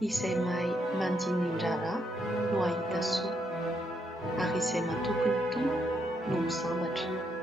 izay mahay mandinidrara no ahita soa, ary izay matoky ny toa no misambatra.